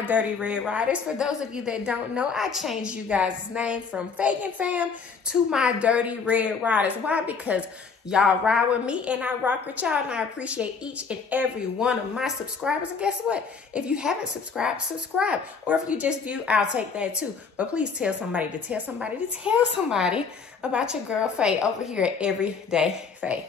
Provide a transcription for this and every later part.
my Dirty Red Riders. For those of you that don't know, I changed you guys' name from Fagin Fam to my Dirty Red Riders. Why? Because y'all ride with me and I rock with y'all, and I appreciate each and every one of my subscribers. And guess what? If you haven't subscribed, subscribe. Or if you just view, I'll take that too. But please tell somebody to tell somebody to tell somebody about your girl Faye over here at Everyday Faye.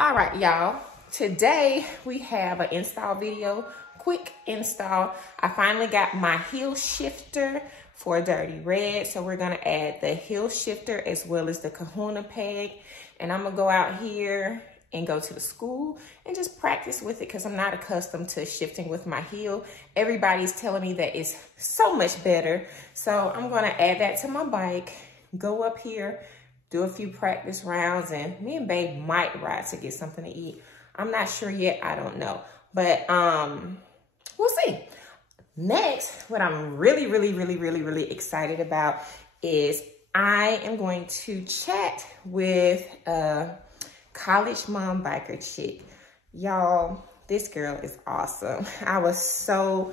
All right, y'all. Today we have an install video, quick install. I finally got my heel shifter for Dirty Red. So we're gonna add the heel shifter as well as the kahuna peg. And I'm gonna go out here and go to the school and just practice with it because I'm not accustomed to shifting with my heel. Everybody's telling me that it's so much better. So I'm gonna add that to my bike, go up here, do a few practice rounds, and me and Babe might ride to get something to eat. I'm not sure yet, I don't know. But we'll see. Next, what I'm really excited about is I am going to chat with CollegeMom BikerChick. Y'all, this girl is awesome. I was so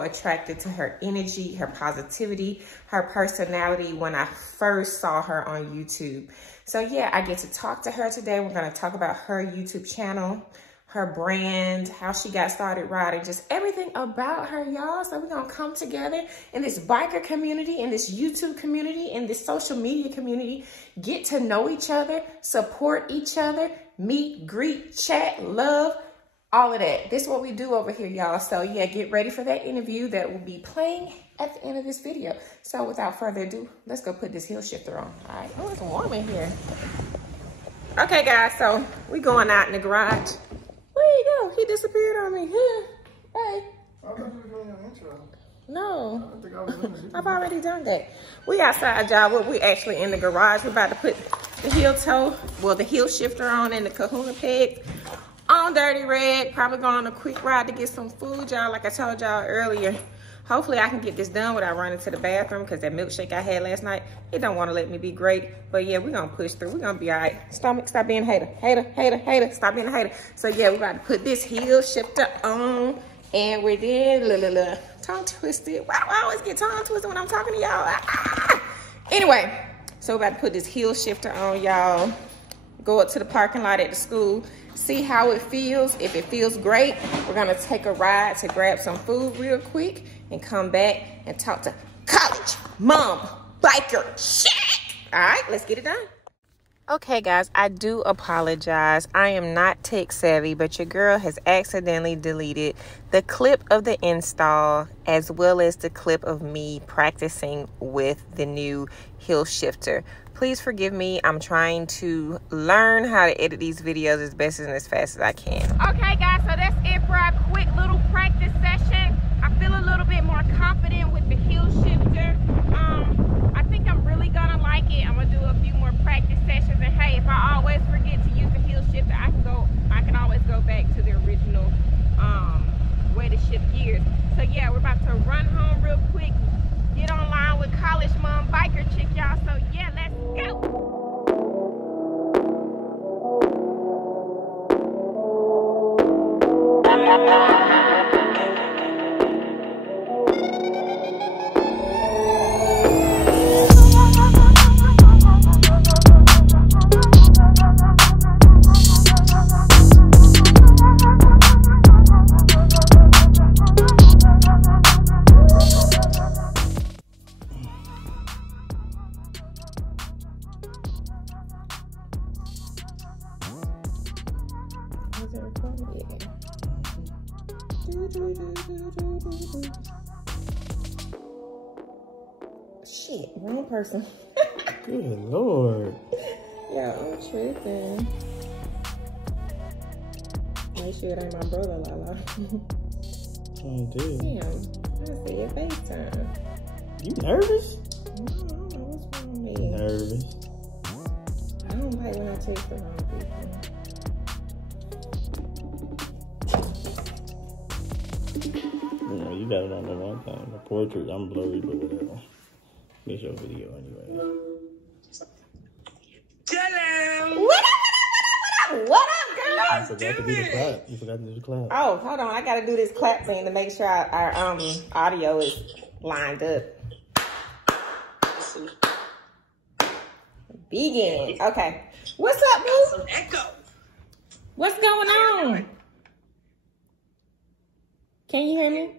attracted to her energy, her positivity, her personality when I first saw her on YouTube. So yeah, I get to talk to her today. We're gonna talk about her YouTube channel, her brand, how she got started riding, just everything about her, y'all. So we're gonna come together in this biker community, in this YouTube community, in this social media community, get to know each other, support each other, meet, greet, chat, love, all of that. This is what we do over here, y'all. So yeah, get ready for that interview that will be playing at the end of this video. So without further ado, let's go put this heel shifter on. All right, oh, it's warm in here. Okay, guys, so we going out in the garage. Where you go? He disappeared on me. Hey. I thought you were doing your intro. No. I think I was doing I've already done that. We outside, y'all. We actually in the garage. We're about to put the heel toe, well, the heel shifter on and the kahuna peg on Dirty Red. Probably going on a quick ride to get some food, y'all. Like I told y'all earlier, hopefully I can get this done without running to the bathroom because that milkshake I had last night, it don't want to let me be great. But yeah, we're going to push through. We're going to be all right. Stomach, stop being a hater. Hater. Stop being a hater. So yeah, we're about to put this heel shifter on. And we're there. Tongue twisted. Why do I always get tongue twisted when I'm talking to y'all? Anyway, so we're about to put this heel shifter on, y'all. Go up to the parking lot at the school. See how it feels. If it feels great, we're gonna take a ride to grab some food real quick and come back and talk to CollegeMom BikerChick. All right, let's get it done. Okay, guys, I do apologize. I am not tech savvy, but your girl has accidentally deleted the clip of the install as well as the clip of me practicing with the new heel shifter. Please forgive me. I'm trying to learn how to edit these videos as best and as fast as I can. Okay, guys, so that's it for our quick little practice session. I feel a little bit more confident with the heel shifter. I think I'm really gonna like it. I'm gonna do a few more practice sessions, and hey, if I always forget to use the heel shifter, I can always go back to the original way to shift gears. So yeah, we're about to run home real quick, get online with CollegeMom BikerChick, y'all. So yeah, let's go. Shit, wrong person. Good Lord. Yeah, I'm tripping. Make sure it ain't my brother, Lala. Oh, dude. Damn, I see your FaceTime. You nervous? No, I don't know what's wrong with me. Nervous. I don't like when I text the wrong people. You know, you got it on the wrong thing. The portrait, I'm blurry, but whatever. It's your video anyway. Hello. What up, girl? guys doing? You forgot to do the clap. Oh, hold on. I got to do this clap thing to make sure our audio is lined up. Begin. Okay. What's up, boo? Some echo. What's going on? Can you hear me?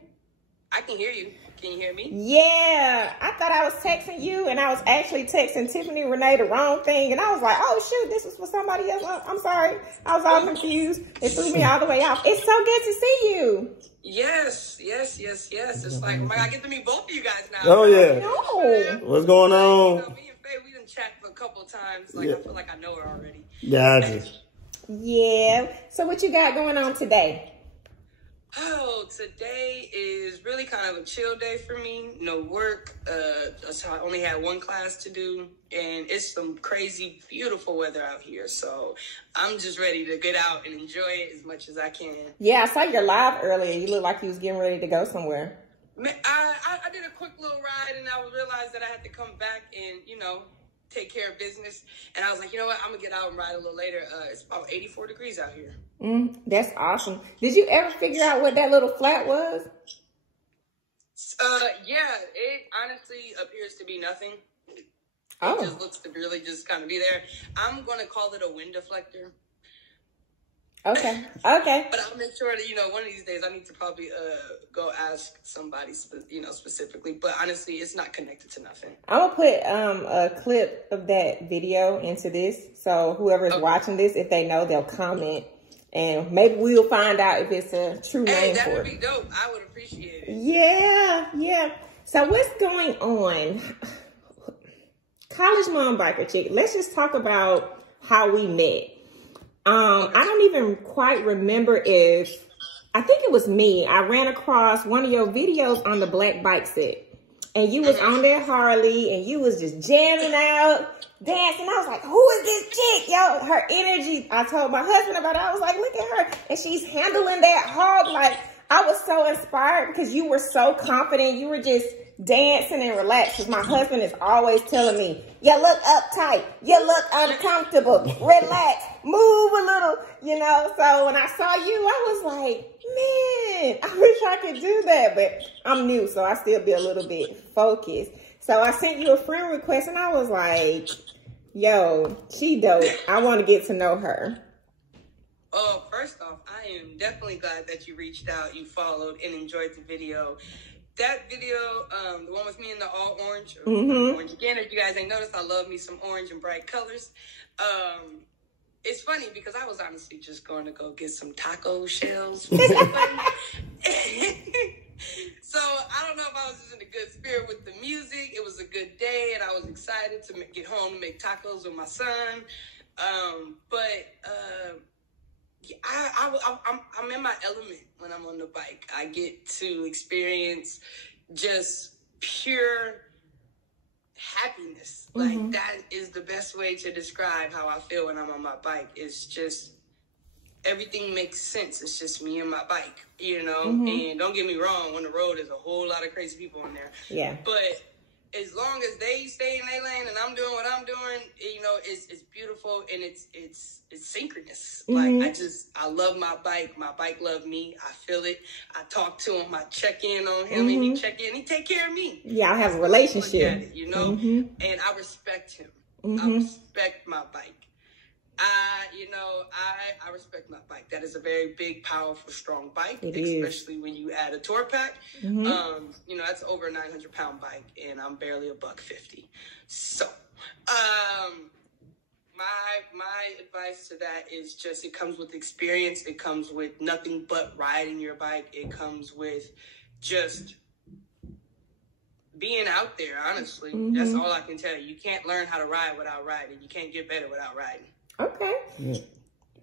I can hear you. Can you hear me? Yeah. I thought I was texting you, and I was actually texting Tiffany Renee the wrong thing. And I was like, oh, shoot, this was for somebody else. I'm sorry. I was all confused. It threw me all the way off. It's so good to see you. Yes. It's like, I get to meet both of you guys now. Oh, yeah. No. What's going on? You know, me and Faye, we done chat for a couple of times. Like, I feel like I know her already. Gotcha. Yeah. So what you got going on today? Oh, today is really kind of a chill day for me. No work. So I only had one class to do, and it's some crazy, beautiful weather out here. So I'm just ready to get out and enjoy it as much as I can. Yeah, I saw your live earlier. You looked like you was getting ready to go somewhere. I did a quick little ride, and I realized that I had to come back and, take care of business. And I was like, you know what? I'm going to get out and ride a little later. It's about 84 degrees out here. That's awesome. Did you ever figure out what that little flat was? Yeah, it honestly appears to be nothing. Oh. It just looks to really just kind of be there. I'm going to call it a wind deflector. Okay. But I'll make sure that, one of these days I need to probably go ask somebody, specifically. But honestly, it's not connected to nothing. I'm going to put a clip of that video into this. So whoever is watching this, if they know, they'll comment. And maybe we'll find out if it's a true name for it. That would be dope. I would appreciate it. Yeah. So what's going on? CollegeMom BikerChick. Let's just talk about how we met. I don't even quite remember I think it was me. I ran across one of your videos on the black bike set. And you was on there, Harley, and you was just jamming out, dancing. I was like, who is this chick? Yo, her energy. I told my husband about it. I was like, look at her. And she's handling that hard. Like, I was so inspired because you were so confident. You were just dancing and relaxed. Because my husband is always telling me, you look uptight. You look uncomfortable. Relax. Move a little, So when I saw you, I was like, man, I wish I could do that. But I'm new, so I still be a little bit focused. So I sent you a friend request, and I was like, yo, she dope. I want to get to know her. First off, I am definitely glad that you reached out, you followed, and enjoyed the video. That video, the one with me in the all orange, orange again, if you guys ain't noticed, I love me some orange and bright colors. It's funny because I was honestly just going to go get some taco shells. So I don't know if I was just in a good spirit with the music. It was a good day, and I was excited to get home to make tacos with my son. I'm in my element when I'm on the bike. I get to experience just pure happiness. Like, that is the best way to describe how I feel when I'm on my bike. It's just, everything makes sense. It's just me and my bike, And don't get me wrong, on the road, there's a whole lot of crazy people in there. Yeah. But as long as they stay in their lane and I'm doing what I'm doing, it's beautiful, and it's synchronous. Like, I love my bike. My bike loves me. I feel it. I talk to him. I check in on him, and he check in. He take care of me. Yeah, I have a relationship. And I respect him. I respect my bike. I respect my bike. That is a very big, powerful, strong bike, especially when you add a tour pack. That's over a 900-pound bike, and I'm barely $150. So, my advice to that is just, it comes with experience. It comes with nothing but riding your bike. It comes with just being out there, honestly. That's all I can tell you. You can't learn how to ride without riding. You can't get better without riding. Okay. Yeah.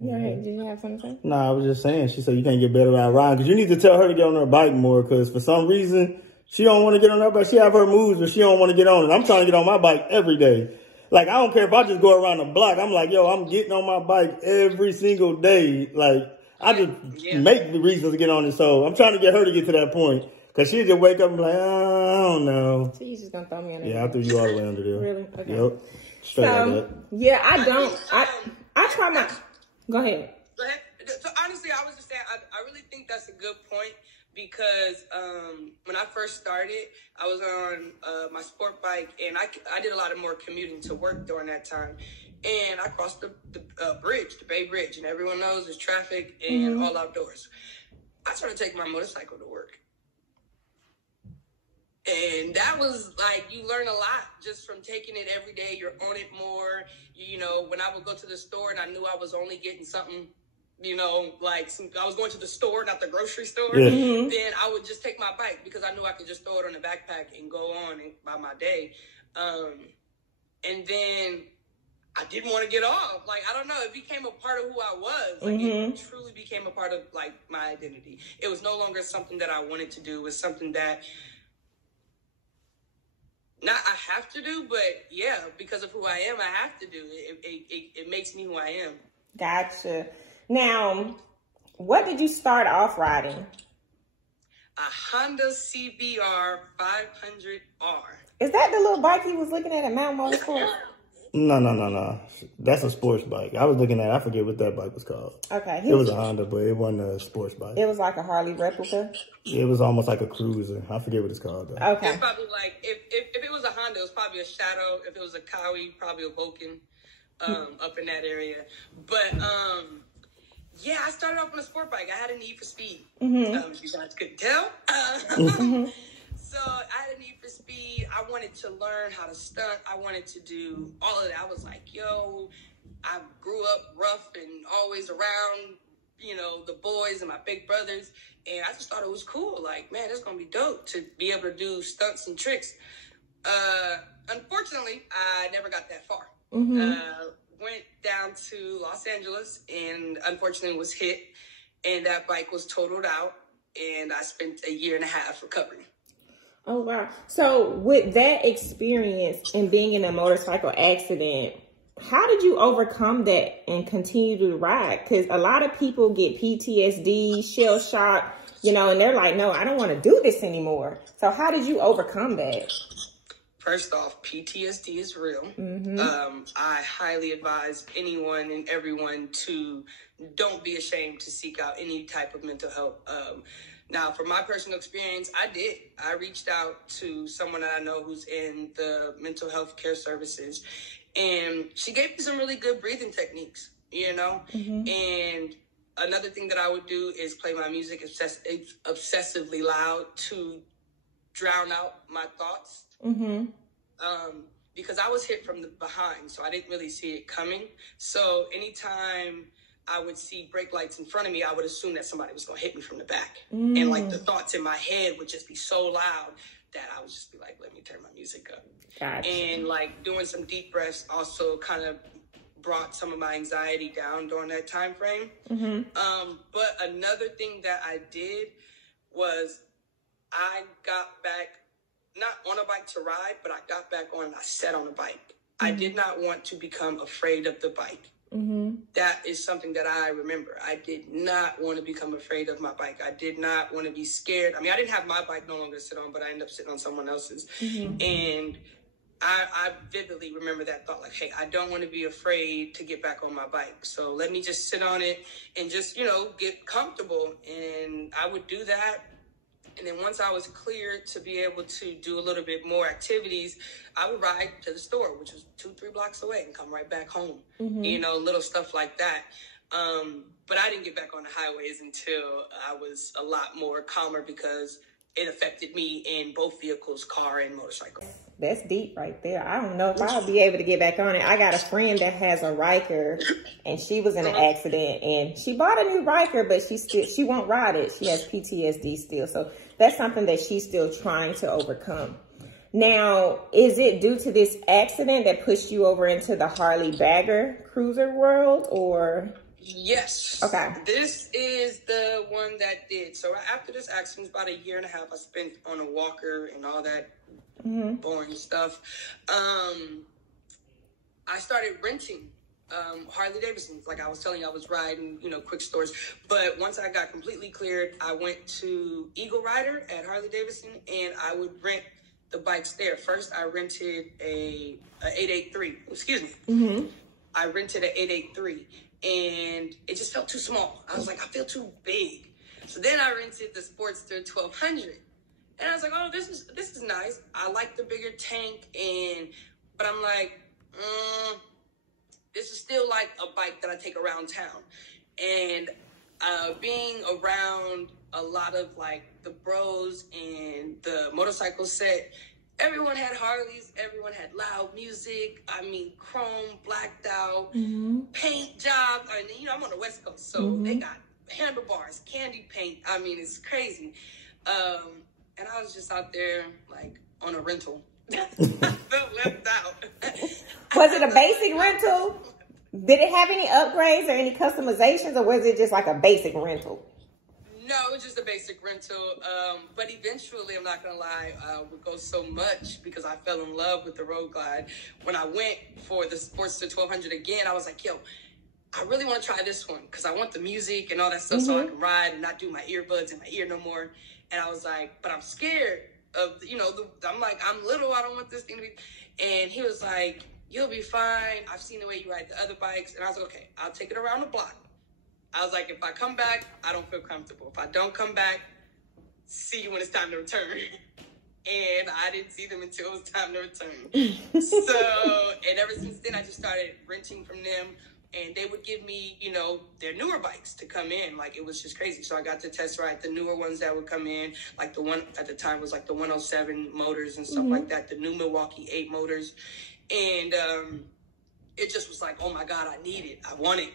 All right. Did you have something to say? No, I was just saying. She said you can't get better without riding. Because you need to tell her to get on her bike more. Because for some reason, she don't want to get on her bike. She have her moves, but she don't want to get on it. I'm trying to get on my bike every day. Like, I don't care if I just go around the block. I'm like, yo, I'm getting on my bike every single day. Like, I just make the reasons to get on it. So I'm trying to get her to get to that point. Because she'll just wake up and be like, I don't know. So you just going to throw me under there? Yeah, I threw you all the way under there. Really? Okay. Yep. Straight like that. Yeah, I try my... Go ahead. Go ahead. So honestly, I was just saying, I really think that's a good point because when I first started, I was on my sport bike, and I did a lot of more commuting to work during that time. And I crossed the bridge, the Bay Bridge, and everyone knows there's traffic and all outdoors. I started taking my motorcycle to work. And that was like, you learn a lot just from taking it every day. You're on it more. You know, when I would go to the store and I knew I was only getting something, you know, like I was going to the store, not the grocery store, then I would just take my bike because I knew I could just throw it on the backpack and go on by my day. And then I didn't want to get off. Like, I don't know. It became a part of who I was. Like, it truly became a part of, like, my identity. It was no longer something that I wanted to do. It was something that not I have to do, but yeah, because of who I am, I have to do it. It makes me who I am. Gotcha. Now, what did you start off riding? A Honda CBR 500R. Is that the little bike he was looking at Mount Motorsport? No. That's a sports bike. I was looking at, I forget what that bike was called. Okay. It was a Honda, but it wasn't a sports bike. It was like a Harley replica? It was almost like a cruiser. I forget what it's called, though. Okay. It's probably like, if it was a Honda, it was probably a Shadow. If it was a Cowie, probably a Vulcan up in that area. But, yeah, I started off on a sport bike. I had a need for speed. You guys couldn't tell. So I had a need for speed. I wanted to learn how to stunt. I wanted to do all of that. I was like, yo, I grew up rough and always around, you know, the boys and my big brothers. And I just thought it was cool. Like, man, it's going to be dope to be able to do stunts and tricks. Unfortunately, I never got that far. Went down to Los Angeles and unfortunately was hit. And that bike was totaled out. And I spent a year and a half recovering. Oh, wow. So with that experience and being in a motorcycle accident, how did you overcome that and continue to ride? Because a lot of people get PTSD, shell shock, you know, and they're like, no, I don't want to do this anymore. So how did you overcome that? First off, PTSD is real. I highly advise anyone and everyone to don't be ashamed to seek out any type of mental health. Now, from my personal experience, I reached out to someone that I know who's in the mental health care services, and she gave me some really good breathing techniques, you know? And another thing that I would do is play my music obsessively loud to drown out my thoughts. Because I was hit from the behind, so I didn't really see it coming. So anytime I would see brake lights in front of me, I would assume that somebody was going to hit me from the back. And like the thoughts in my head would just be so loud that I would just be like, let me turn my music up. Gotcha. And like doing some deep breaths also kind of brought some of my anxiety down during that time frame. But another thing that I did was I got back, not on a bike to ride, but I got back on and I sat on a bike. I did not want to become afraid of the bike. That is something that I remember. I did not want to become afraid of my bike. I did not want to be scared. I mean, I didn't have my bike no longer to sit on, but I ended up sitting on someone else's. And I vividly remember that thought, like, hey, I don't want to be afraid to get back on my bike. So let me just sit on it and just, you know, get comfortable. And I would do that. And then once I was cleared to be able to do a little bit more activities, I would ride to the store, which was 2-3 blocks away, and come right back home. You know, little stuff like that. But I didn't get back on the highways until I was a lot more calmer because it affected me in both vehicles, car and motorcycle. That's deep right there. I don't know if I'll be able to get back on it. I got a friend that has a Ryker, and she was in an accident, and she bought a new Ryker, but she won't ride it. She has PTSD still. So that's something that she's still trying to overcome. Now, is it due to this accident that pushed you over into the Harley bagger cruiser world, or? Yes. Okay. This is the one that did. So after this accident, about a year and a half, I spent on a walker and all that boring stuff. I started renting Harley-Davidsons. Like I was telling you, I was riding, you know, quick stores. But once I got completely cleared, I went to Eagle Rider at Harley-Davidson, and I would rent the bikes there. First, I rented a 883. Excuse me. I rented an 883. and it just felt too small. I was like, I feel too big. So then I rented the Sportster 1200. And I was like, oh, this is nice. I like the bigger tank, but I'm like, this is still like a bike that I take around town. And being around a lot of like the bros and the motorcycle set, everyone had Harleys, everyone had loud music. I mean, chrome, blacked out, paint jobs. I mean, I'm on the West Coast, so they got handlebars, candy paint. I mean, it's crazy. And I was just out there like on a rental. I felt left out. Was it a basic rental? Did it have any upgrades or any customizations, or was it just like a basic rental? No, it was just a basic rental. But eventually, I'm not going to lie, would go so much because I fell in love with the Road Glide. When I went for the Sportster 1200 again, I was like, yo, I really want to try this one because I want the music and all that stuff so I can ride and not do my earbuds in my ear no more. And I was like, but I'm scared of, I'm like, I'm little. I don't want this thing to be. And he was like, you'll be fine. I've seen the way you ride the other bikes. And I was like, okay, I'll take it around the block. I was like, if I come back, I don't feel comfortable. If I don't come back, see you when it's time to return. And I didn't see them until it was time to return. And ever since then, I just started renting from them. And they would give me, their newer bikes to come in. Like, it was just crazy. So I got to test ride the newer ones that would come in. Like, the one at the time was like the 107 motors and stuff like that. The new Milwaukee 8 motors. And it just was like, oh, my God, I need it. I want it.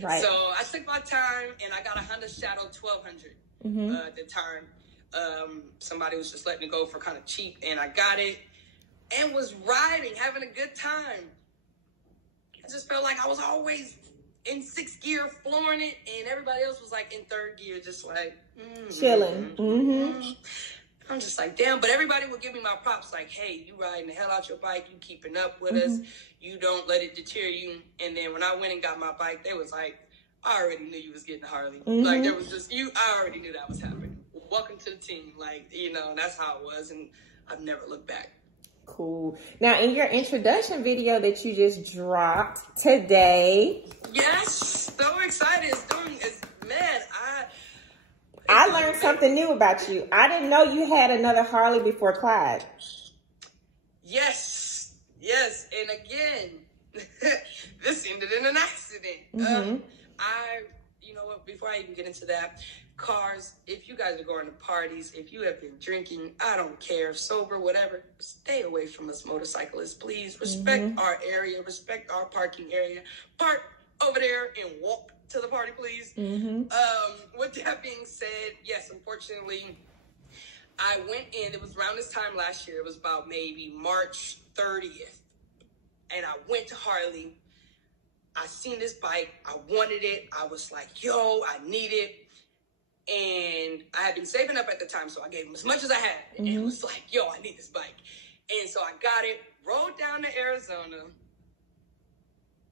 Right. So I took my time, and I got a Honda Shadow 1200 at the time. Somebody was just letting it go for kind of cheap. And I got it and was riding, having a good time. I just felt like I was always in 6th gear, flooring it, and everybody else was like in 3rd gear, just like chilling. I'm just like, damn. But everybody would give me my props, like, hey, you riding the hell out your bike, you keeping up with us, you don't let it deter you. And then when I went and got my bike, they was like, I already knew you was getting a Harley. Like, there was just I already knew that was happening. Welcome to the team, like, that's how it was, and I've never looked back. Cool. Now, in your introduction video that you just dropped today. Yes, so excited. I learned something new about you. I didn't know you had another Harley before Clyde. Yes. And again, this ended in an accident. Before I even get into that, cars, if you guys are going to parties, if you have been drinking, I don't care, sober, whatever, stay away from us motorcyclists, please. Respect our area, respect our parking area. Park over there and walk to the party, please. With that being said, yes, unfortunately, I went in, it was around this time last year, it was about maybe March 30th, and I went to Harley. I seen this bike, I wanted it, I was like, yo, I need it. And I had been saving up at the time, so I gave him as much as I had. And it was like, yo, I need this bike. And so I got it, rode down to Arizona,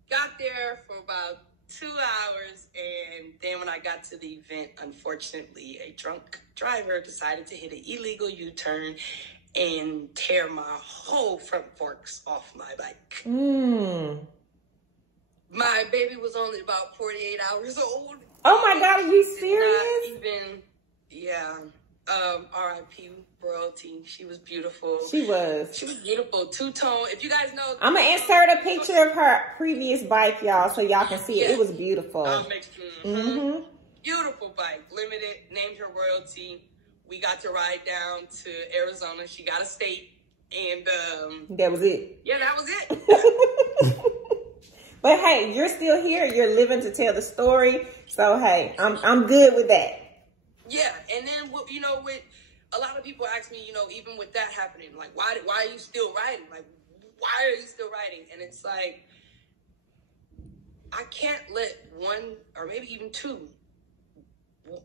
got there for about 2 hours. And then when I got to the event, unfortunately, a drunk driver decided to hit an illegal U-turn and tear my whole front forks off my bike. My baby was only about 48 hours old. Oh my God, are you serious? R.I.P. Royalty. She was beautiful. She was beautiful. Two-tone. If you guys know, I'm gonna insert a picture of her previous bike, y'all, so y'all can see it. It was beautiful. Beautiful bike. Limited. Named her Royalty. We got to ride down to Arizona. She got a state, and that was it. Yeah, that was it. But hey, you're still here. You're living to tell the story. So hey, I'm good with that. Yeah, and then with a lot of people ask me, even with that happening, like why are you still riding? Like why are you still riding? And it's like I can't let one or maybe even two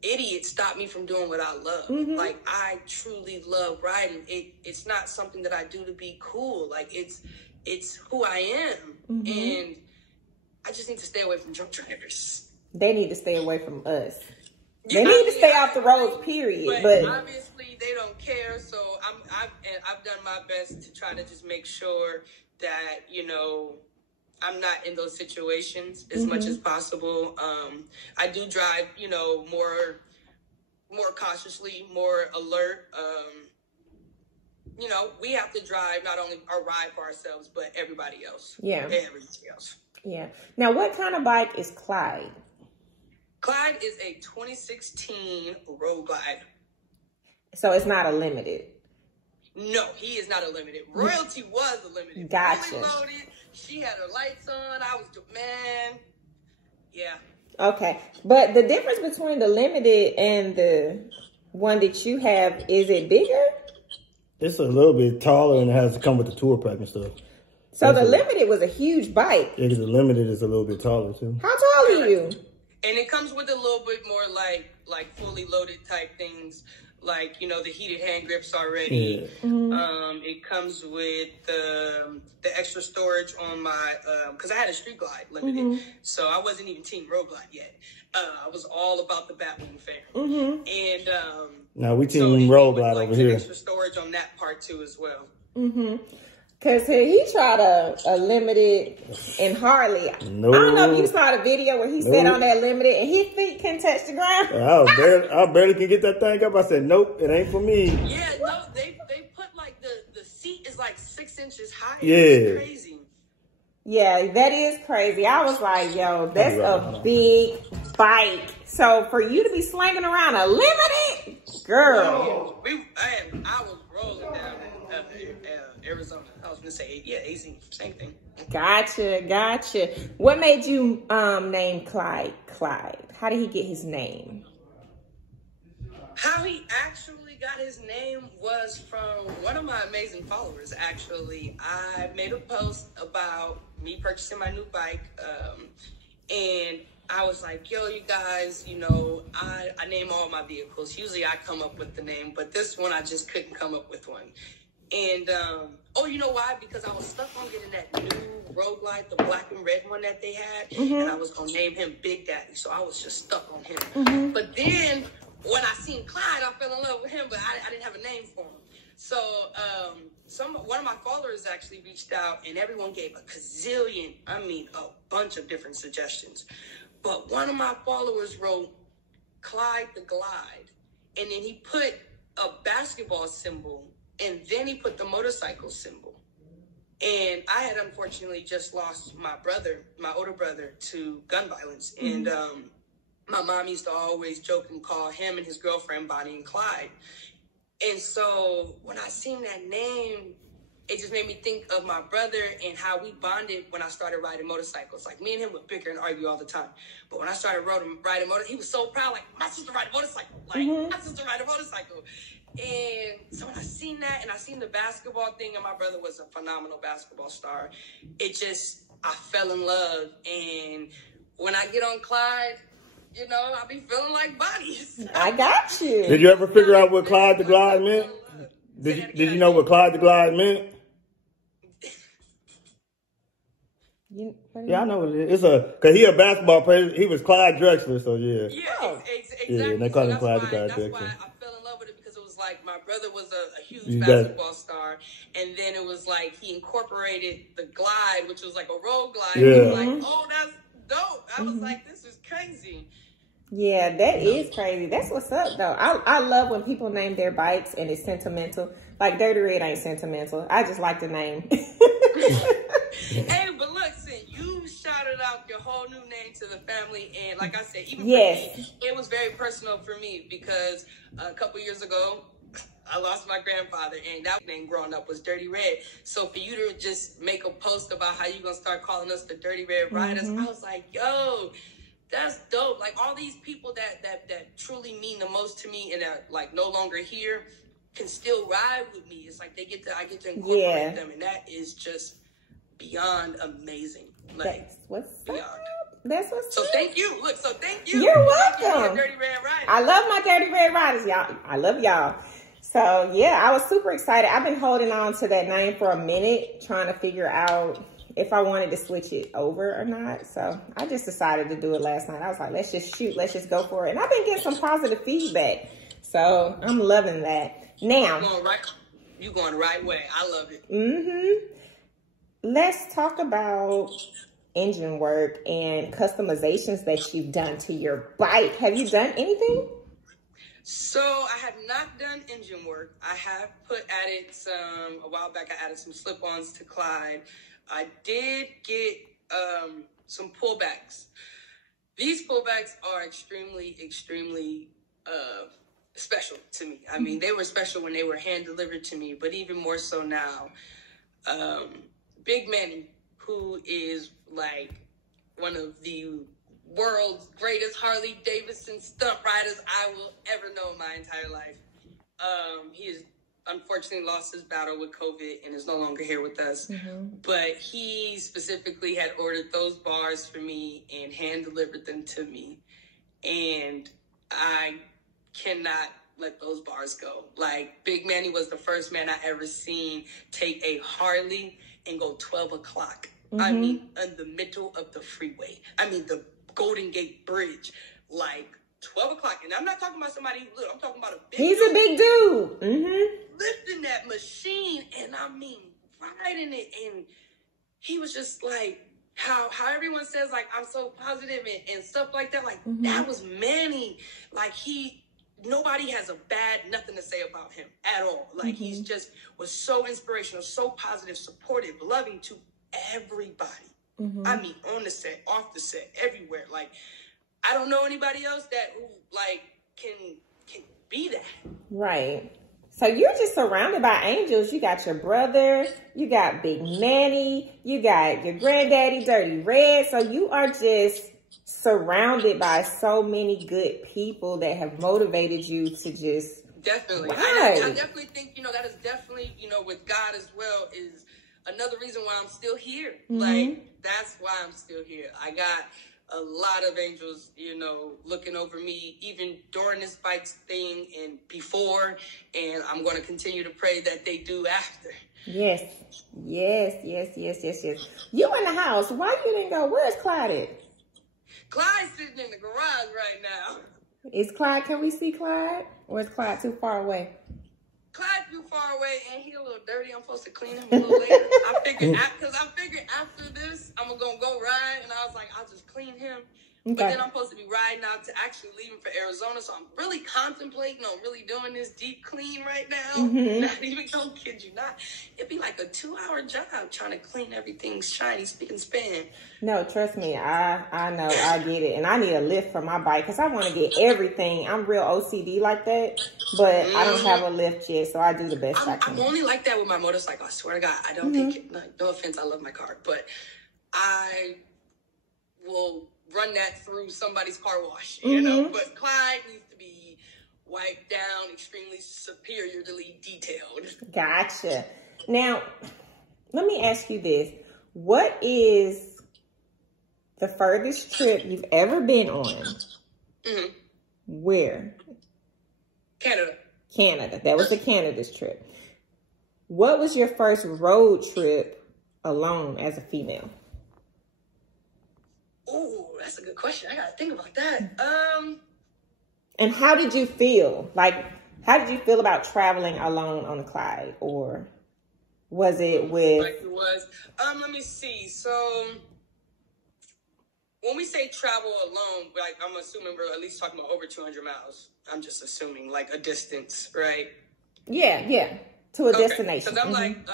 idiots stop me from doing what I love. Like I truly love riding. It's not something that I do to be cool. Like it's who I am, and I just need to stay away from drunk drivers. They need to stay away from us. They need to stay off the roads, period. But obviously they don't care. So I've done my best to try to just make sure that I'm not in those situations as much as possible. I do drive, you know, more cautiously, more alert. You know, we have to drive not only our ride for ourselves, but everybody else. Yeah. Everybody else. Yeah. Now, what kind of bike is Clyde? Clyde is a 2016 Road Glide. So it's not a limited. No, he is not a limited. Royalty was a limited. Gotcha. Fully loaded. She had her lights on. I was, man. Yeah. Okay. But the difference between the limited and the one that you have, is it bigger? It's a little bit taller and it has to come with the tour pack and stuff. So the limited was a huge bike. Yeah, because the limited is a little bit taller too. How tall are you? And it comes with a little bit more like fully loaded type things. Like, you know, the heated hand grips already. Yeah. It comes with the extra storage on my, because I had a Street Glide limited. So I wasn't even Team Road Glide yet. I was all about the Batwing fan. And now we Team Road Glide over here. Extra storage on that part too as well. Because he tried a limited in Harley. No. I don't know if you saw the video where he sat on that limited and his feet couldn't touch the ground. I barely can get that thing up. I said, nope, it ain't for me. Yeah, no, they put like the seat is like 6 inches high. Yeah. It's crazy. Yeah, that is crazy. I was like, yo, that's a big bike. So for you to be slinging around a limited, girl. I was rolling down Arizona. I was gonna say, yeah, AZ, same thing. Gotcha. What made you name Clyde Clyde? How did he get his name? How he actually got his name was from one of my amazing followers, actually. I made a post about me purchasing my new bike, and I was like, yo, you guys, you know, I name all my vehicles. Usually I come up with the name, but this one I just couldn't come up with one. And, you know why? Because I was stuck on getting that new Road Glide, the black and red one that they had, and I was going to name him Big Daddy, so I was just stuck on him. But then, when I seen Clyde, I fell in love with him, but I didn't have a name for him. So, one of my followers actually reached out, and everyone gave a bunch of different suggestions. But one of my followers wrote Clyde the Glide, and then he put a basketball symbol, and then he put the motorcycle symbol. And I had unfortunately just lost my older brother, to gun violence. And my mom used to always joke and call him and his girlfriend Bonnie and Clyde. And so when I seen that name, it just made me think of my brother and how we bonded when I started riding motorcycles. Like, me and him would bicker and argue all the time. But when I started riding motorcycles, he was so proud, like, my sister ride a motorcycle. Like, my sister ride a motorcycle. And so when I seen that and I seen the basketball thing, and my brother was a phenomenal basketball star, I fell in love. And when I get on Clyde, you know, I be feeling like bodies. I got you. Did you ever figure out what Clyde the Glide meant? Did you know what Clyde the Glide meant? Yeah, I know what it is. Cause he a basketball player. He was Clyde Drexler, so yeah. Yeah, exactly. Yeah, and they call him Clyde the Glide That's Drexler. why I fell in love with it, because it was like my brother was a huge basketball star, and then it was like he incorporated the glide, which was like a road glide. Yeah. It was like, oh, that's dope. I was like, this is crazy. Yeah, that is crazy. That's what's up, though. I love when people name their bikes and it's sentimental. Like, Dirty Red ain't sentimental. I just like the name. Hey, but look, you shouted out your whole new name to the family, and like I said, even for me, it was very personal for me, because a couple years ago, I lost my grandfather, and that name growing up was Dirty Red. So for you to just make a post about how you gonna start calling us the Dirty Red Riders, I was like, yo, that's dope. Like, all these people that truly mean the most to me and are like no longer here can still ride with me. It's like I get to incorporate them, and that is just beyond amazing. Like, that's what's beyond. up. That's what's So up. thank you. Look, so thank you. You're welcome. Dirty Red Riders. I love my Dirty Red Riders, y'all. I love y'all. So yeah, I was super excited. I've been holding on to that name for a minute, trying to figure out if I wanted to switch it over or not. So I just decided to do it last night. I was like, let's just shoot. Let's just go for it. And I've been getting some positive feedback. So I'm loving that. Now. You're going the right way. I love it. Let's talk about engine work and customizations that you've done to your bike. Have you done anything? So I have not done engine work. I have a while back, I added some slip-ons to Clyde. I did get some pullbacks. These pullbacks are extremely, extremely special to me. I mean, they were special when they were hand-delivered to me, but even more so now. Big Manny, who is like one of the world's greatest Harley-Davidson stunt riders I will ever know in my entire life. He has unfortunately lost his battle with COVID and is no longer here with us. But he specifically had ordered those bars for me and hand-delivered them to me. And I cannot let those bars go. Like, Big Manny was the first man I ever seen take a Harley and go 12 o'clock. I mean, in the middle of the freeway. I mean, the Golden Gate Bridge, like 12 o'clock. And I'm not talking about somebody, look, I'm talking about a big He's dude. a big dude. Lifting that machine, and I mean, riding it. And he was just like, how everyone says, like, I'm so positive and stuff like that. Like, that was Manny. Like, nobody has nothing to say about him at all. Like, he's just was so inspirational, so positive, supportive, loving to everybody. I mean, on the set, off the set, everywhere. Like, I don't know anybody else that like can be that. Right. So you're just surrounded by angels. You got your brother, you got Big Manny, you got your granddaddy, Dirty Red. So you are just surrounded by so many good people that have motivated you to just... Definitely. Right. I definitely think, that is definitely, with God as well, is another reason why I'm still here. Like, that's why I'm still here. I got a lot of angels, looking over me, even during this bike thing and before, and I'm going to continue to pray that they do after. Yes. You in the house. Why you didn't go? Where's Clyde at? Clyde's sitting in the garage right now. Is Clyde, can we see Clyde? Or is Clyde too far away? Clyde's too far away and he a little dirty. I'm supposed to clean him a little later. I figured after this, I'm going to go ride. And I was like, I'll just clean him. Okay. But then I'm supposed to be riding out to actually leaving for Arizona. So I'm really contemplating on really doing this deep clean right now. Not even gonna kid you not. It'd be like a 2-hour job trying to clean everything shiny, spick and span. No, trust me. I know. I get it. And I need a lift for my bike because I want to get everything. I'm real OCD like that. But I don't have a lift yet. So I do the best I can. I'm only like that with my motorcycle. I swear to God. I don't think it. No offense. I love my car. But I will run that through somebody's car wash, but Clyde needs to be wiped down, extremely superiorly detailed. Gotcha. Now, let me ask you this. What is the furthest trip you've ever been on? Where? Canada. That was the Canada's trip. What was your first road trip alone as a female? Oh, that's a good question. I gotta think about that. And how did you feel? Like, how did you feel about traveling alone on the Clyde? Or was it with... Like it was. Let me see. So, when we say travel alone, like, I'm assuming we're at least talking about over 200 miles. I'm just assuming, like, a distance, right? Yeah. To a destination. Because I'm like,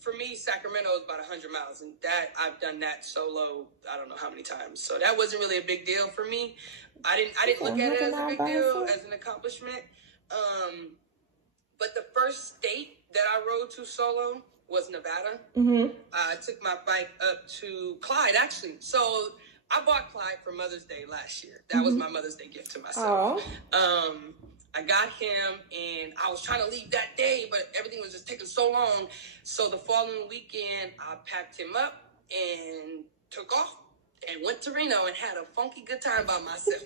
for me, Sacramento is about 100 miles, and that I've done that solo, I don't know how many times. So that wasn't really a big deal for me. I didn't look at it as a big deal, as an accomplishment. But the first state that I rode to solo was Nevada. I took my bike up to Clyde, actually. So I bought Clyde for Mother's Day last year. That was my Mother's Day gift to myself. I got him, and I was trying to leave that day, but everything was just taking so long. So the following weekend, I packed him up and took off and went to Reno and had a funky good time by myself.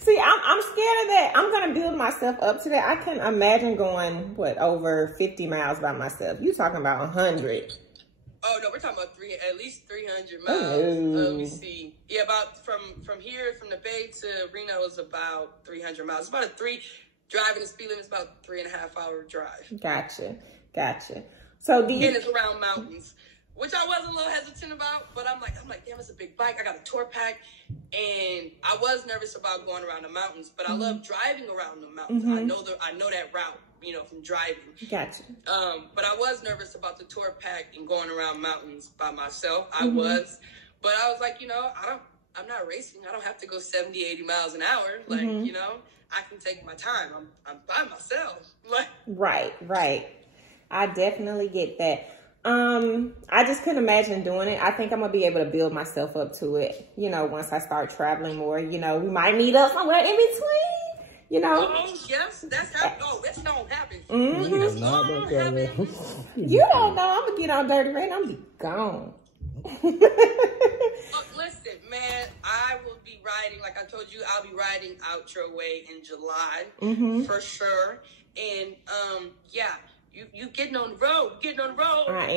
See, I'm scared of that. I'm going to build myself up to that. I can imagine going, over 50 miles by myself. You talking about 100. Oh, no, we're talking about at least 300 miles. Let me see. Yeah, about from here, from the Bay to Reno is about 300 miles. It's about driving the speed limit is about 3.5 hour drive. Gotcha. So and it's around mountains. which I was a little hesitant about, but I'm like, damn, it's a big bike. I got a tour pack, and I was nervous about going around the mountains, but I love driving around the mountains. I know that route, you know, from driving. Gotcha. But I was nervous about the tour pack and going around mountains by myself. I was, but I was like, you know, I'm not racing. I don't have to go 70, 80 miles an hour. Like, you know, I can take my time. I'm by myself. Like, right. I definitely get that. I just couldn't imagine doing it. I think I'm gonna be able to build myself up to it, you know, once I start traveling more. You know, we might meet up somewhere in between, you know. Oh, yes, that's how, that's don't happen. You don't know, I'm gonna get on Dirty Red and I'm gonna be gone. Listen, man, I will be riding, like I told you, I'll be riding out your way in July, for sure. And, yeah. You getting on the road, I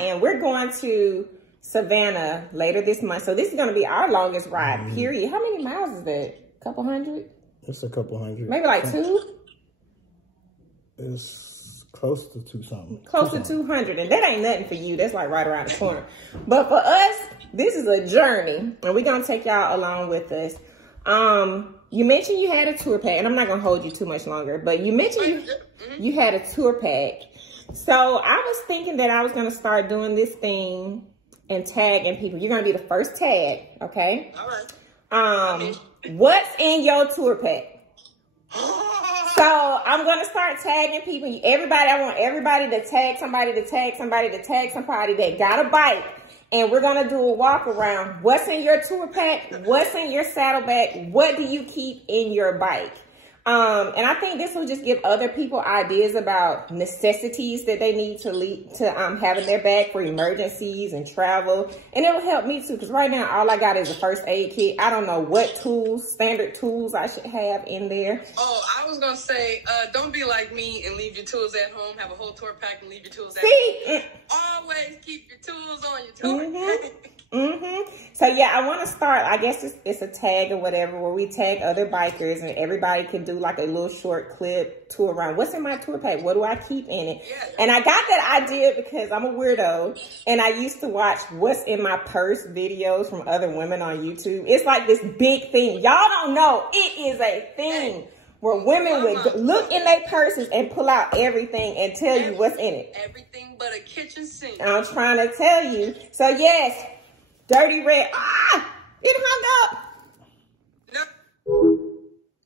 am. We're going to Savannah later this month. So this is going to be our longest ride, period. How many miles is that? A couple hundred? It's a couple hundred. Maybe like 2? It's close to 2 something. Close to 200. And that ain't nothing for you. That's like right around the corner. But for us, this is a journey. And we're going to take y'all along with us. You mentioned you had a tour pack, and I'm not going to hold you too much longer, but you mentioned you had a tour pack. So I was thinking that I was going to start doing this thing and tagging people. You're going to be the first tag, okay? All right. What's in your tour pack? So I'm going to start tagging people. I want everybody to tag somebody that got a bike. And we're going to do a walk around. What's in your tour pack? What's in your saddlebag? What do you keep in your bike? And I think this will just give other people ideas about necessities that they need to have in their bag for emergencies and travel. And it will help me too, because right now all I got is a first aid kit. I don't know what standard tools I should have in there. Oh, I was going to say, don't be like me and leave your tools at home. Have a whole tour pack and leave your tools at home. Always keep your tools on your tour pack. So yeah, I want to start, I guess it's a tag or whatever, where we tag other bikers and everybody can do like a little short clip tour around. What's in my tour pack? What do I keep in it? Yeah. And I got that idea because I'm a weirdo and I used to watch what's in my purse videos from other women on YouTube. It's like this big thing. Y'all don't know. It is a thing where women would look in their purses and pull out everything and tell you what's in it. Everything but a kitchen sink. I'm trying to tell you. So yes, Dirty Red. It hung up.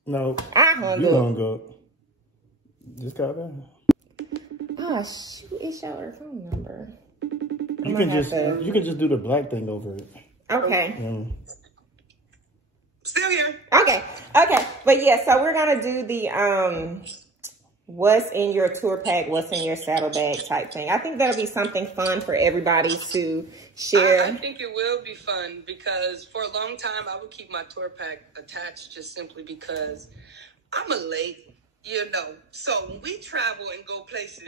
No. I hung up. You hung up. Just call that. Oh shoot! It's your phone number. You can just do the black thing over it. Okay. Still here. Okay. But yeah, so we're gonna do the what's in your tour pack, what's in your saddlebag type thing. I think that'll be something fun for everybody to share. I think it will be fun because for a long time I would keep my tour pack attached just simply because I'm a lady, you know. So when we travel and go places,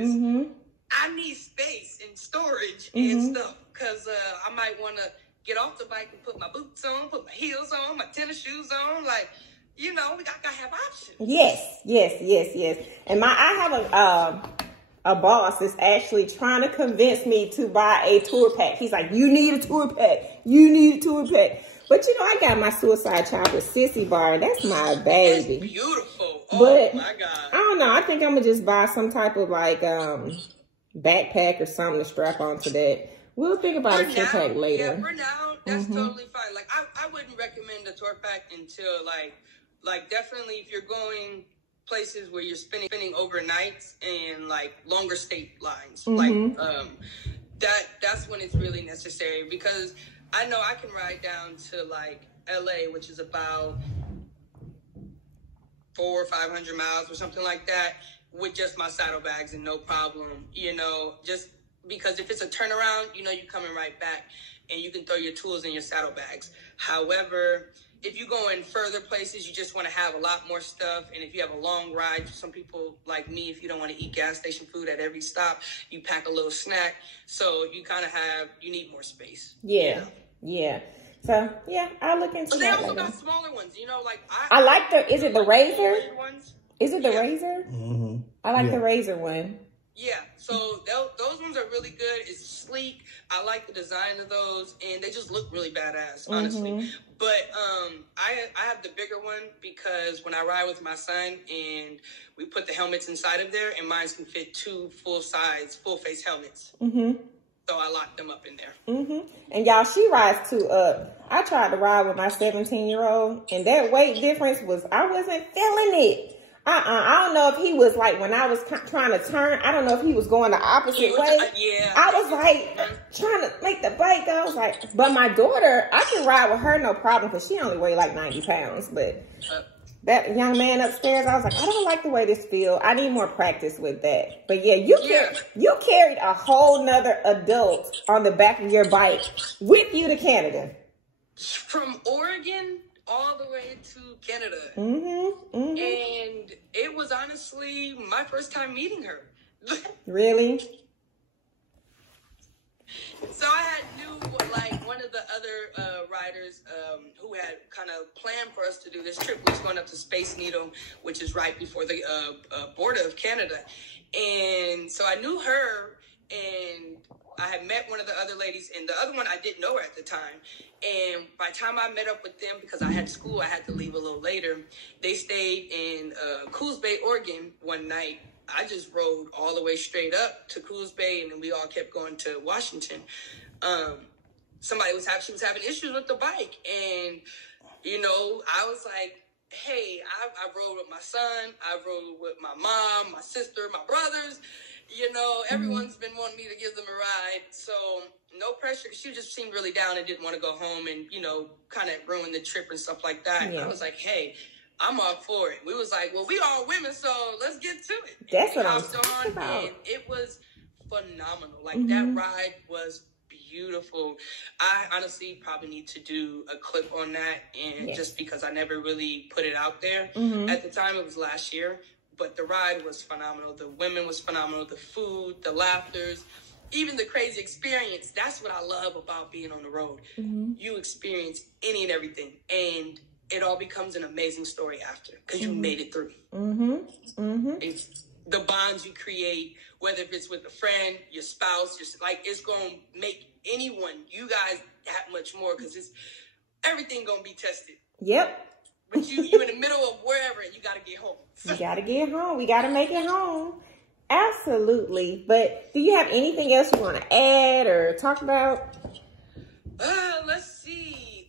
I need space and storage and stuff because I might want to get off the bike and put my boots on, put my heels on, my tennis shoes on, like, you know, we gotta have options. Yes. And I have a boss that's actually trying to convince me to buy a tour pack. He's like, you need a tour pack. But you know, I got my Suicide Chopper Sissy bar. That's my baby. It's beautiful. Oh but my God. I don't know. I think I'm gonna just buy some type of like backpack or something to strap onto that. We'll think about a tour pack later. Yeah, for now, that's totally fine. Like I wouldn't recommend a tour pack until like definitely if you're going places where you're spending overnights and like longer state lines, like that's when it's really necessary, because I know I can ride down to like LA, which is about 400 or 500 miles or something like that, with just my saddlebags and no problem, you know, just because if it's a turnaround, you know, you're coming right back and you can throw your tools in your saddlebags. However, if you go in further places, you just want to have a lot more stuff. And if you have a long ride, some people like me, if you don't want to eat gas station food at every stop, you pack a little snack. So you kind of you need more space. Yeah. So, yeah, I'll look into that. But they also got smaller ones, you know, like I like is it the Razor? Ones. Is it the Razor? I like the Razor one. Yeah, so those ones are really good. It's sleek. I like the design of those, and they just look really badass, honestly. But I have the bigger one because when I ride with my son and we put the helmets inside of there, and mine can fit 2 full-size, full-face helmets. So I locked them up in there. And y'all, she rides too up. I tried to ride with my 17-year-old, and that weight difference I wasn't feeling it. I don't know if he was like, when I was trying to turn, I don't know if he was going the opposite way. Yeah. I was like, trying to make the bike go. I was like, but my daughter, I can ride with her no problem because she only weighed like 90 pounds. But that young man upstairs, I was like, I don't like the way this feels. I need more practice with that. But yeah, you carried a whole nother adult on the back of your bike with you to Canada. From Oregon all the way to Canada. And it was honestly my first time meeting her. Really? So I knew like one of the other riders who had kind of planned for us to do this trip. We was going up to Space Needle, which is right before the border of Canada. And so I knew her, and I had met one of the other ladies, and the other one I didn't know her at the time. And by the time I met up with them, because I had school, I had to leave a little later. They stayed in Coos Bay, Oregon one night. I just rode all the way straight up to Coos Bay, and then we all kept going to Washington. She was having issues with the bike, and you know, I was like, hey, I rode with my son, I rode with my mom, my sister, my brothers. You know, everyone's been wanting me to give them a ride, so no pressure. She just seemed really down and didn't want to go home and, you know, kind of ruin the trip and stuff like that. Yeah. I was like, hey, I'm all for it. We was like, well, we all women, so let's get to it. That's what I'm talking about. And it was phenomenal. Like, that ride was beautiful. I honestly probably need to do a clip on that, and just because I never really put it out there. At the time, it was last year. But the ride was phenomenal. The women was phenomenal. The food, the laughters, even the crazy experience. That's what I love about being on the road. You experience any and everything. And it all becomes an amazing story after because you made it through. It's the bonds you create, whether if it's with a friend, your spouse, it's going to make anyone, you guys, that much more because it's everything going to be tested. Yep. But you in the middle of wherever, and you got to get home. You got to get home. We got to make it home. Absolutely. But do you have anything else you want to add or talk about? Let's see.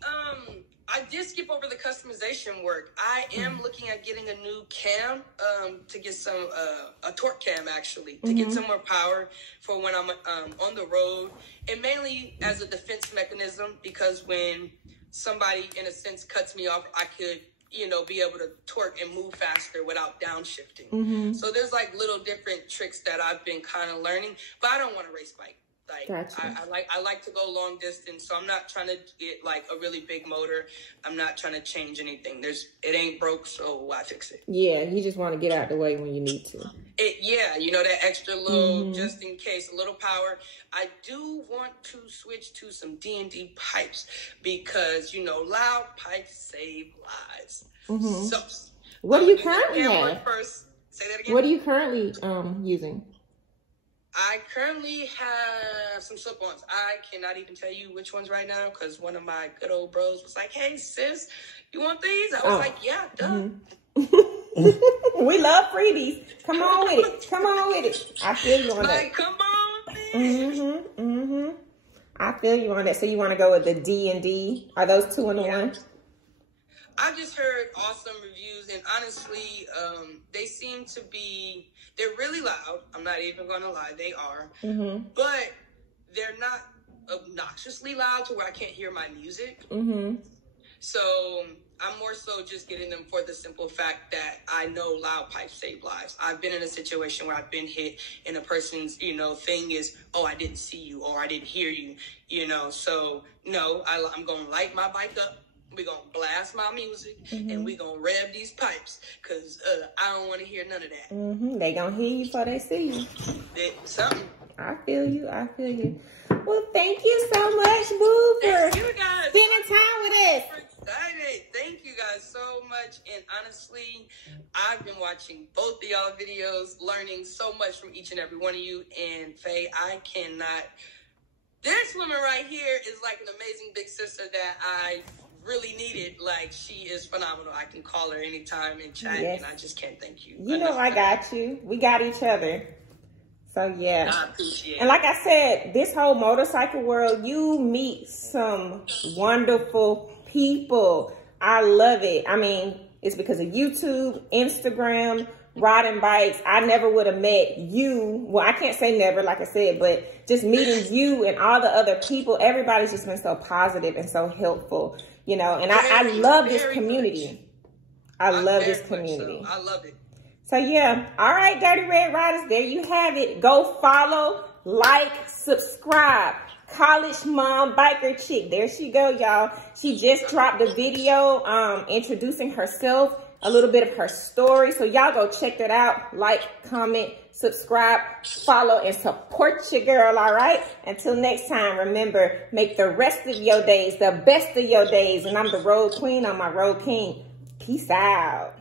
I did skip over the customization work. I am looking at getting a new cam to get some, a torque cam actually, to get some more power for when I'm on the road. And mainly as a defense mechanism, because when somebody, in a sense, cuts me off, I could, you know, be able to torque and move faster without downshifting. So there's like little different tricks that I've been kind of learning, but I don't want to race bike. Like, gotcha. I like to go long distance, so I'm not trying to get like a really big motor. I'm not trying to change anything. It ain't broke, so why fix it? Yeah, you just want to get out the way when you need to. Yeah, you know, that extra little, just in case, a little power. I do want to switch to some D&D pipes because, you know, loud pipes save lives. So, what do you currently have? First. Say that again. What are you currently using? I currently have some slip-ons. I cannot even tell you which ones right now because one of my good old bros was like, hey, sis, you want these? I was like, yeah, duh. We love freebies. Come on with it. Come on with it. I feel you on that. Like, come on, man. I feel you on that. So you want to go with the D&D? Are those two in the one? I've just heard awesome reviews, and honestly, they seem to be, they're really loud. I'm not even going to lie, they are. But they're not obnoxiously loud to where I can't hear my music. So I'm more so just getting them for the simple fact that I know loud pipes save lives. I've been in a situation where I've been hit and a person's, you know, thing is, oh, I didn't see you or I didn't hear you, you know. So, no, I'm going to light my bike up. We're going to blast my music and we're going to rev these pipes because I don't want to hear none of that. They going to hear you before they see you. Something. I feel you. I feel you. Well, thank you so much, Boo, for you guys. spending time with us. Excited. Thank you, guys. guys so much. And honestly, I've been watching both of y'all videos, learning so much from each and every one of you. And Faye, I cannot... This woman right here is like an amazing big sister that I really needed. Like, she is phenomenal. I can call her anytime and chat, and I just can't thank you. You know I got you. We got each other. So, yeah. I appreciate it. And like I said, this whole motorcycle world, you meet some wonderful people. I love it. I mean, it's because of YouTube, Instagram, riding bikes. I never would have met you. Well, I can't say never, like I said, but just meeting you and all the other people, everybody's just been so positive and so helpful, you know, and I love this community. I love this community. I love it. So, yeah. All right, Dirty Red Riders, there you have it. Go follow, like, subscribe. CollegeMom BikerChick. There she go, y'all. She just dropped a video introducing herself, a little bit of her story. So, y'all go check that out. Like, comment, subscribe, follow, and support your girl, all right? Until next time, remember, make the rest of your days the best of your days. And I'm the Road Queen, I'm my Road King. Peace out.